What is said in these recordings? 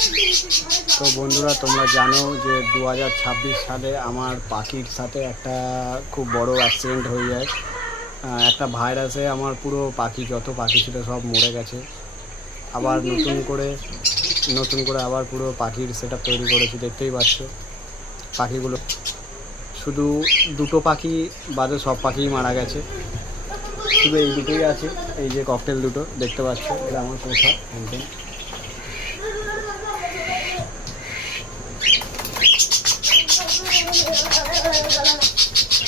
তো বন্ধুরা, তোমরা জানো যে 2026 সালে আমার পাখির সাথে একটা খুব বড় অ্যাক্সিডেন্ট হয়ে যায়। একটা ভাইরাসে আমার পুরো পাখি, যত পাখি ছিল সব মরে গেছে। আবার নতুন করে আবার পুরো পাখির সেট আপ তৈরি করেছি। দেখতেই পাচ্ছ পাখিগুলো, শুধু দুটো পাখি বাদে সব পাখিই মারা গেছে। শুধু এই দুটোই আছে, এই যে ককটেল দুটো দেখতে পাচ্ছ, এটা আমার পোষা।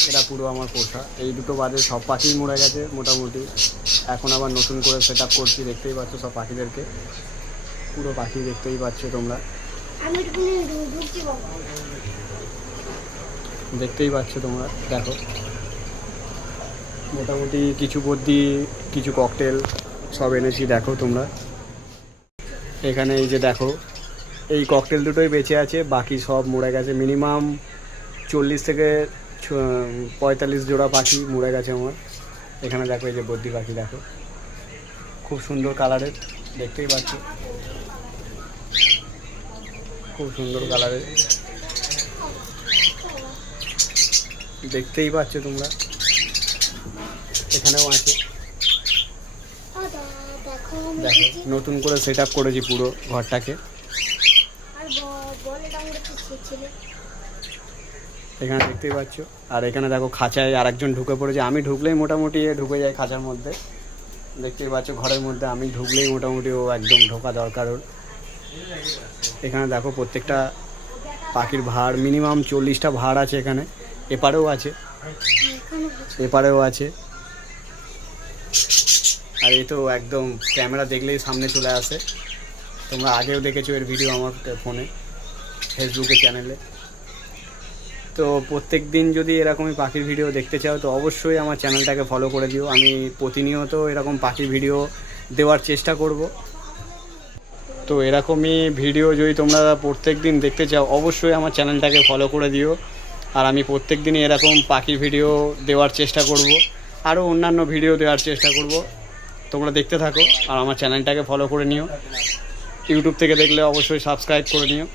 এটা পুরো আমার পোষা। এই দুটো বাদে সব পাখিই মরে গেছে মোটামুটি। এখন আবার নতুন করে সেট আপ করছি। দেখতেই পাচ্ছ সব পাখিদেরকে, পুরো পাখি দেখতেই পাচ্ছ তোমরা, দেখতেই পাচ্ছ তোমরা। দেখো মোটামুটি কিছু বদ্যি, কিছু ককটেল সব এনেছি। দেখো তোমরা এখানে, এই যে দেখো, এই ককটেল দুটোই বেঁচে আছে, বাকি সব মরে গেছে। মিনিমাম 40 থেকে 45 জোড়া পাখি মরে গেছে আমার। এখানে দেখো, এই যে বদ্যি পাখি দেখো, খুব সুন্দর কালারের, দেখতেই পাচ্ছ, খুব সুন্দর কালারের, দেখতেই পাচ্ছ তোমরা। এখানেও আছে, দেখো নতুন করে সেট আপ করেছি পুরো ঘরটাকে। এখানে দেখতেই পাচ্ছ। আর এখানে দেখো খাঁচায় আরেকজন ঢুকে পড়েছে। আমি ঢুকলেই মোটামুটি ঢুকে যায় খাঁচার মধ্যে। দেখতেই পাচ্ছ ঘরের মধ্যে আমি ঢুকলেই মোটামুটি ও একদম ঢোকা দরকার ওর। এখানে দেখো প্রত্যেকটা পাখির ভাড়, মিনিমাম 40টা ভাড় আছে এখানে। এপারেও আছে, এপারেও আছে। আর এই তো একদম ক্যামেরা দেখলেই সামনে চলে আসে। তোমরা আগেও দেখেছো এর ভিডিও আমার ফোনে, ফেসবুকে, চ্যানেলে। তো প্রত্যেক দিন যদি এরকমই পাখির ভিডিও দেখতে চাও তো অবশ্যই আমার চ্যানেলটাকে ফলো করে দিও। আমি প্রতিনিয়ত এরকম পাখির ভিডিও দেওয়ার চেষ্টা করব। তো এরকমই ভিডিও যদি তোমরা প্রত্যেক দিন দেখতে চাও অবশ্যই আমার চ্যানেলটাকে ফলো করে দিও। আর আমি প্রত্যেক দিনই এরকম পাখির ভিডিও দেওয়ার চেষ্টা করব, আরও অন্যান্য ভিডিও দেওয়ার চেষ্টা করব। তোমরা দেখতে থাকো আর আমার চ্যানেলটাকে ফলো করে নিও। ইউটিউব থেকে দেখলে অবশ্যই সাবস্ক্রাইব করে নিও।